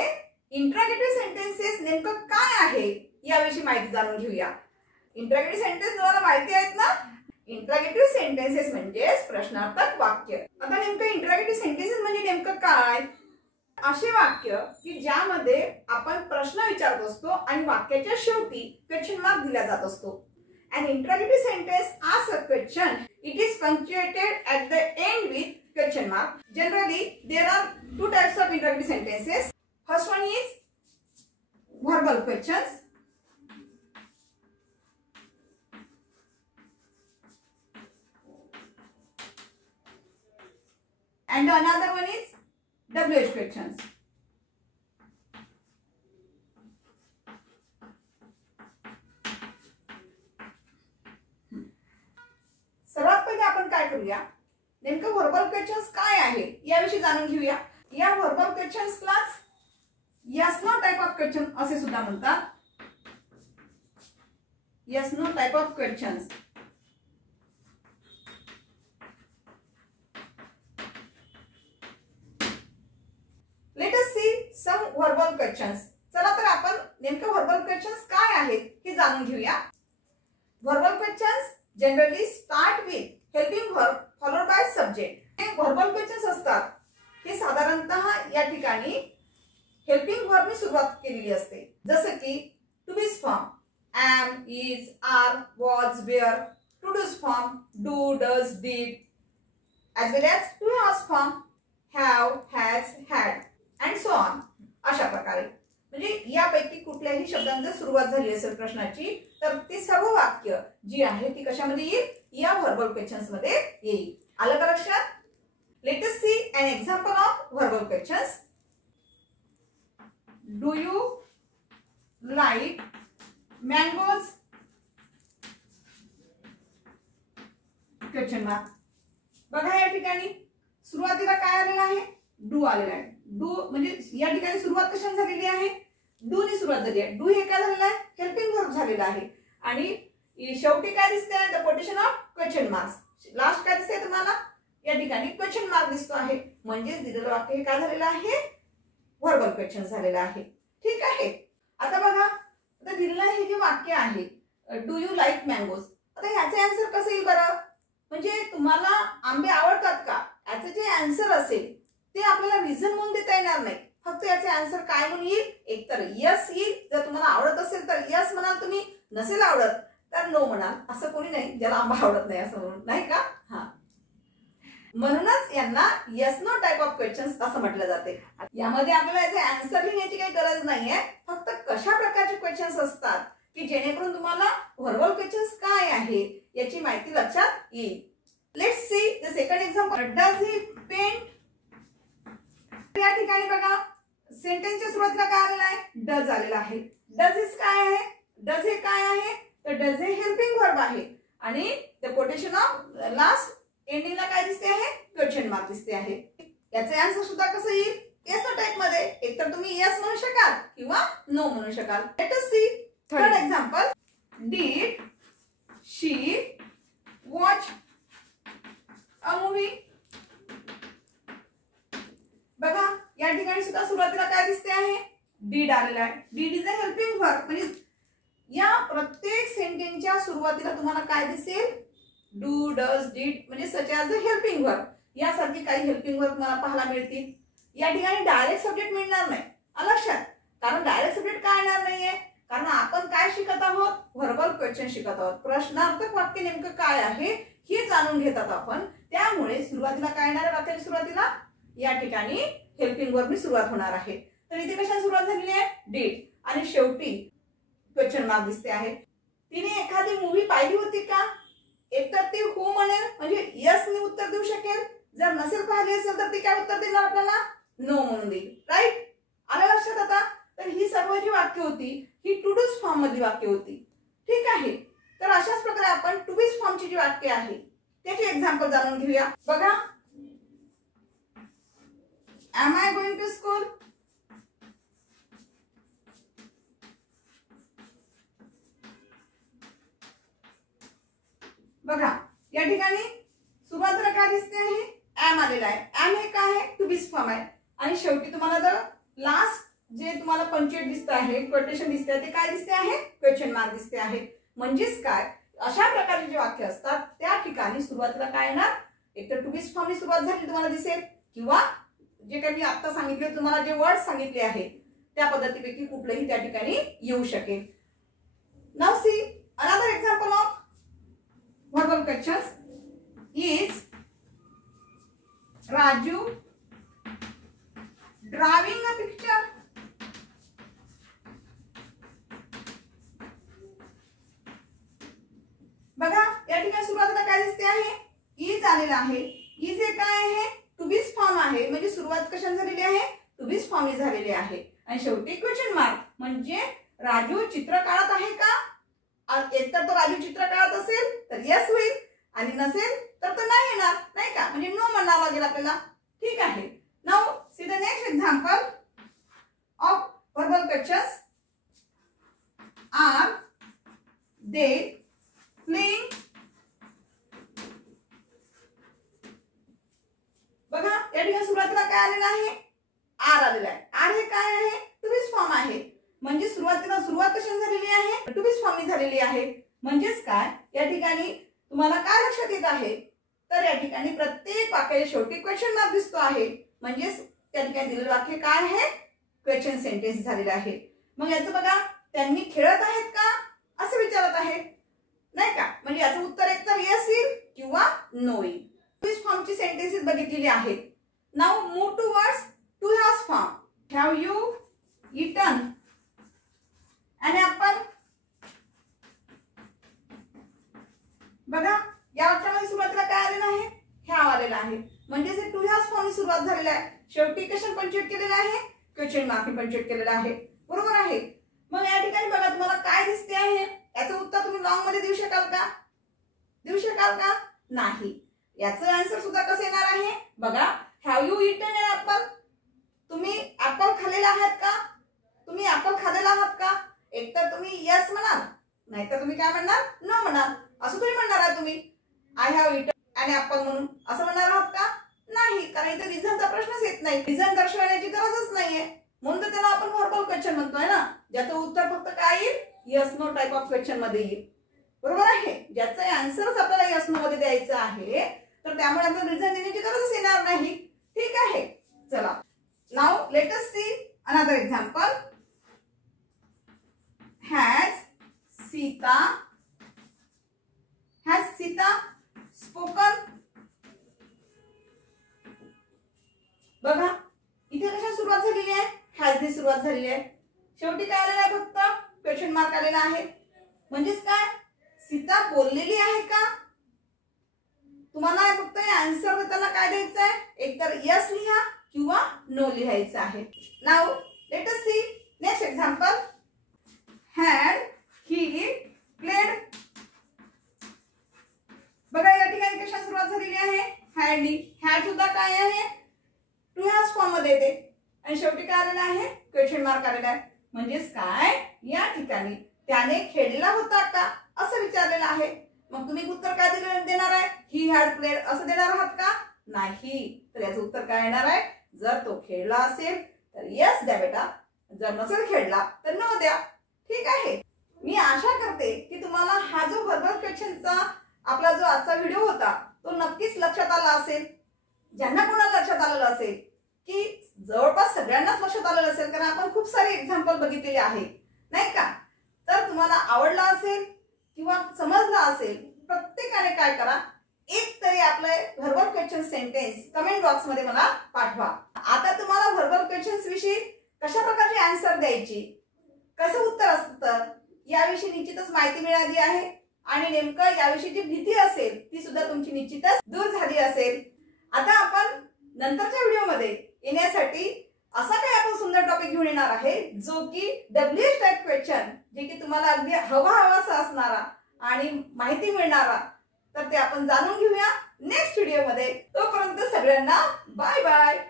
यामध्ये interrogative sentences नेमकं काय आहे याविषयी माहिती जाणून घेऊया। इंट्रोगेटिव्ह सेंटेन्स तुम्हाला माहिती आहेत ना? इंट्रोगेटिव्ह सेंटेन्सेस म्हणजे प्रश्नार्थक वाक्य। आता नेमकं इंट्रोगेटिव्ह सेंटेन्सेस म्हणजे नेमकं काय? असे वाक्य की ज्यामध्ये आपण प्रश्न विचारत असतो आणि वाक्याच्या शेवटी क्वेश्चन मार्क दिला जात असतो। An interrogative sentence asks a question. It is punctuated at the end with question mark. Generally, there are two types of interrogative sentences. First one is verbal questions. And another one is WH questions. सर्वात पहिले आपण काय करूया, नेमकं verbal questions काय आहे याविषयी जाणून घेऊया। या व्हर्बल क्वेश्चन्सलाच yes no type of question असे सुद्धा म्हणतात। Yes no type of questions. Let us see some verbal questions. चला तर आपण नेमकं व्हर्बल क्वेश्चन्स काय आहेत हे जाणून घेऊया। Verbal questions generally start with helping verb followed by subject. हे व्हर्बल क्वेश्चन्स असतात हे साधारणतः या ठिकाणी हेल्पिंग वर्बनी सुरुवात केलेली असते। जसे की टू बीज form am, is, are, was, were, to do's form do, does, did, as well as to has form have, has, had and so on। अशा प्रकारे म्हणजे यापैकी कुठल्याही शब्दांची सुरुवात झाली असेल प्रश्नाची तर ती सर्व वाक्य जी आहे ती कशामध्ये येईल, या व्हर्बल क्वेश्चन्स मध्ये येईल। आलं का लक्षात? Let us see an example of verbal questions. Do you like mangoes? Question mark. बघा या ठिकाणी सुरुवातीला काय आलेलं आहे, डू आलेला आहे। डू म्हणजे या ठिकाणी सुरुवात कशाने झालेली आहे, डू ने सुरुवात झाली आहे। डू हे काय झालेलं आहे, हेल्पिंग वर्ब झालेला आहे आणि शेवटी काय दिसतंय, the position of question marks. Last काय दिसतंय तुम्हाला, या ठिकाणी क्वेश्चन मार्क दिसतो आहे म्हणजे दिलेलं वाक्य हे काय झालेलं आहे, व्हर्बल क्वेश्चन झालेलं आहे। ठीक आहे। आता बघा, आता दिलेलं हे जे वाक्य आहे डू यू लाईक मँगोज, आता याचे आन्सर कसं येईल बरं? म्हणजे तुम्हाला आंबे आवडतात का याचे जे आन्सर असेल ते आपल्याला रिझन म्हणून देता येणार नाही। फक्त याचे आन्सर काय म्हणून येईल, एकतर यस येईल, जर तुम्हाला आवडत असेल तर यस म्हणाल तुम्ही, नसेल आवडत तर नो म्हणाल। असं कोणी नाही ज्याला आंबा आवडत नाही असं म्हणून, नाही का? हा, म्हणूनच यांना yes no type of questions असं म्हटलं जाते। यामध्ये आपल्याला याचे आन्सर लिहिण्याची काही गरज नाहीये, फक्त कशा प्रकारचे क्वेश्चन्स असतात की जेणेकरून तुम्हाला व्हर्बल क्वेश्चन्स काय आहे याची माहिती लक्षात येईल। Let's see the second example. Does he paint? या ठिकाणी बघा सेंटेन्सच्या सुरुवातीला काय आलेला आहे, डज आलेला आहे। डज इज काय आहे, डज हे काय आहे तर डज हे हेल्पिंग वर्ब आहे आणि द पोटेशन ऑफ लास्ट एंडिंगला काय दिसते आहे, क्वेश्चन मार्क दिसते आहे। याचे आन्सर सुद्धा कसं येईल, यस नो टाइप मध्ये, एकतर तुम्ही यस म्हणू शकाल किंवा नो म्हणू शकाल। Let us see third example. Did she watch a movie? बघा या ठिकाणी सुद्धा सुरुवातीला काय दिसते आहे, डीड आलेला आहे। Did is a helping verb म्हणजे या प्रत्येक सेंटेन्सच्या सुरुवातीला तुम्हाला काय दिसेल, डू, डज, डीड म्हणजे such as a helping verb यासारखी काही हेल्पिंग वर्ब तुम्हाला पाहायला मिळतील। या ठिकाणी डायरेक्ट सब्जेक्ट मिळणार नाही, लक्षात, कारण डायरेक्ट सब्जेक्ट काय येणार नाहीये, कारण आपण काय शिकत आहोत, व्हर्बल क्वेश्चन शिकत आहोत। प्रश्नार्थक वाक्य नेमकं काय आहे हे जाणून घेतात आपण, त्यामुळे सुरुवातीला काय येणार आहे, वाक्याच्या सुरुवातीला या ठिकाणी हेल्पिंग वर्बनी सुरुवात होणार आहे। तर इथे कशाने सुरुवात झालेली आहे, डीड, आणि शेवटी क्वेश्चन मार्क दिसते आहे। तिने एखादी मूवी पाहिली होती का? एकतर ती हो म्हणेल म्हणजे यस ने उत्तर देऊ शकेल, जर नसेल पाहिली असेल तर ती काय उत्तर देणार आपल्याला, नो म्हणून देईल। राईट, आलं लक्षात आता? तर ही सर्व जी वाक्य होती ही टू डूज फॉर्म मधली वाक्य होती। ठीक आहे, तर अशाच प्रकारे आपण टू बीज फॉर्मची जी वाक्य आहे त्याचे एक्झाम्पल जाणून घेऊया। बघा, am I going to school? बघा या ठिकाणी सुरुवातीला काय दिसते आहे, am आलेला आहे। am हे काय आहे, टू बीज फॉर्म आहे आणि शेवटी तुम्हाला द लास्ट जे तुम्हाला पंक्च्युएट दिसत आहे, कोटेशन दिसते आहे, ते काय दिसते आहे? क्वेश्चन मार्क दिसते आहे. म्हणजेच काय, अशा प्रकारचे जे वाक्य असतात त्या ठिकाणी सुरुवातीला काय येणार? एकतर टू बी फॉर्मनी सुरुवात झाली तुम्हाला दिसेल, किंवा जे काही मी आता सांगितले तुम्हाला जे वर्ड सांगितले आहे त्या पद्धतीपैकी कुठलेही त्या ठिकाणी येऊ शकेल. Now see another example of verbal questions is Raju drawing a picture. बघा या ठिकाणी सुरुवातीला काय दिसते आहे? इज आलेला आहे. इज हे काय आहे? टू बीज फॉर्म आहे, म्हणजे सुरुवात कशाने झालेली आहे? टू बीज फॉर्मने झालेली आहे. आणि शेवटी क्वेश्चन मार्क, म्हणजे राजू चित्र काढत आहे का? एकतर तो राजू चित्र काढत असेल तर यस होईल, आणि नसेल तर तो नाही येणार, नाही का? म्हणजे नो म्हणावं लागेल आपल्याला. ठीक आहे. Now see the next example of verbal questions. Are they playing? बघा या ठिकाणी सुरुवातीला काय आलेलं आहे? आर आलेला आहे. आर हे काय आहे? टू बीज फॉर्म आहे, म्हणजे सुरुवात कशाने झालेली आहे? टू बीज फॉर्मने झालेली आहे. म्हणजेच काय, या ठिकाणी तुम्हाला काय लक्षात येत आहे? तर या ठिकाणी प्रत्येक वाक्याच्या शेवटी क्वेश्चन मार्क दिसतो आहे, म्हणजेच त्या ठिकाणी दिलेलं वाक्य काय आहे? क्वेश्चन सेंटेन्स झालेलं आहे. मग याचं बघा, त्यांनी खेळत आहेत का असं विचारत आहे, नाही का? म्हणजे याचं उत्तर एकतर येस येईल किंवा नो येईल. टू बीज फॉर्मची सेंटेन्सेस बघितलेली आहेत. Now move towards to has form. Have you eaten an apple? बघा या वाक्यामध्ये सुरुवातीला काय आलेलं आहे? हॅव आलेला आहे, म्हणजे जे टू हॅज फॉर्मने सुरुवात झालेली आहे. शेवटी कशाने पंक्च्युएट केलेलं आहे? क्वेश्चन मार्कने पंक्च्युएट केलेलं आहे. बरोबर आहे. मग या ठिकाणी बघा तुम्हाला काय दिसते आहे? याचं उत्तर तुम्ही लॉंग मध्ये देऊ शकाल का? देऊ शकाल का? नाही. याचं आन्सर सुद्धा कसं येणार आहे? बघा, have you eaten an apple? तुम्ही ऍपल खाल्लेला आहात का? तुम्ही ऍपल खाल्लेला आहात का? एकतर तुम्ही यस म्हणाल, नाहीतर तुम्ही काय म्हणणार? नो म्हणाल. असं तुम्ही म्हणणार आहे तुम्ही I have eaten an apple म्हणून असं म्हणणार आहात का? नाही, कारण इथे रिझनचा प्रश्नच येत नाही. रिझन दर्शवण्याची गरजच नाहीये, म्हणून तर त्याला आपण व्हर्बल क्वेश्चन म्हणतोय ना, ज्याचं उत्तर फक्त काय येईल? Yes no type of question मध्ये येईल. बरोबर आहे. ज्याचं आन्सरच आपल्याला यस नो मध्ये द्यायचं आहे, तर त्यामुळे आपल्याला रिझन देण्याची गरजच येणार नाही. ठीक आहे. चला, now let us see another example. Has Sita spoken? बघा इथे कशा सुरुवात झालेली आहे? हॅज ने सुरुवात झालेली आहे. शेवटी काय आलेलं आहे? फक्त क्वेश्चन मार्क आलेला आहे. म्हणजेच काय, सीता बोललेली आहे का? तुम्हाला फक्त आन्सर देताना काय द्यायचं आहे? एकतर यस लिहा किंवा नो लिहायचं आहे. Now let us see next example. Had he played? बघा या ठिकाणी कशा सुरुवात झालेली आहे? हॅडनी. हॅड सुद्धा काय आहे? टू हॅज फॉर्म मध्ये येते, आणि शेवटी काय आलेला आहे? क्वेश्चन मार्क आलेला आहे. म्हणजेच काय, या ठिकाणी त्याने खेळला होता का असं विचारलेलं आहे. मग तुम्ही उत्तर काय देणार आहे? ही हॅड प्लेड असं देणार आहात का? नाही. तर याचं उत्तर काय येणार आहे? जर तो खेळला असेल तर यस द्या बेटा, जर नसेल खेळला तर नो द्या. ठीक आहे. मी आशा करते की तुम्हाला हा जो व्हर्बल क्वेश्चनचा आपला जो आजचा व्हिडिओ होता तो नक्कीच लक्षात आला असेल. ज्यांना कोणाला लक्षात आलेलं असेल, की जवळपास सगळ्यांनाच लक्षात आलेलं असेल, कारण आपण खूप सारे एक्झाम्पल बघितलेले आहे, नाही का? तर तुम्हाला आवडला असेल किंवा समजला असेल, प्रत्येकाने काय करा, एक तरी आपलं verbal question sentence comment box मध्ये मला पाठवा. आता तुम्हाला व्हर्बल क्वेश्चन्स विषयी कशा प्रकारची आन्सर द्यायची, कसं उत्तर असतं याविषयी निश्चितच माहिती मिळाली आहे, आणि नेमकं याविषयी जी भीती असेल ती सुद्धा तुमची निश्चितच दूर झाली असेल. आता आपण नंतरच्या व्हिडिओमध्ये येण्यासाठी असा काही आपण सुंदर टॉपिक घेऊन येणार आहे, जो की डब्ल्यूएच टाइप क्वेश्चन, जे की तुम्हाला अगदी हवासा असणारा आणि माहिती मिळणारा, तर ते आपण जाणून घेऊया नेक्स्ट व्हिडिओमध्ये. तोपर्यंत सगळ्यांना बाय बाय.